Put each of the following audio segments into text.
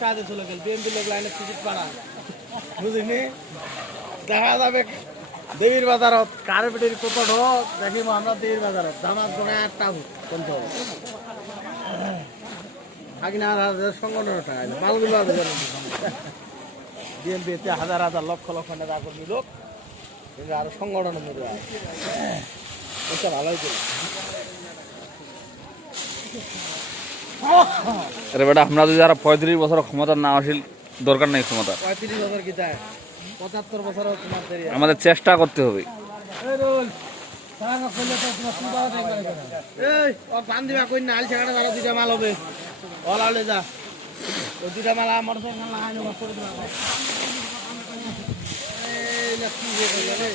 কাজে চলে গেল বিএমপি লোক লাইনে টিকিট পাড়া বুঝিনি দেখা যাবে দেবীর বাজারত কার বেটির কত ঢোক দেখিব আমরা দেবীর বাজারত দামাত গোনা একটা কোনটো আগিনা আর হাজার সংগঠন লক্ষ কিন্তু আর আরে বেটা আমরা যদি যারা পঁয়ত্রিশ বছর ক্ষমতা না আসিল দরকার নেই ক্ষমতা। পঁয়ত্রিশ বছর কি যায়? পঁচাত্তর বছর তোমার দেরি আছে। আমাদের চেষ্টা করতে হবে। মাল হবে। যা। মাল আমার সঙ্গে লাগাই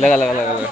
লেগা লাগা লাগা লেগা।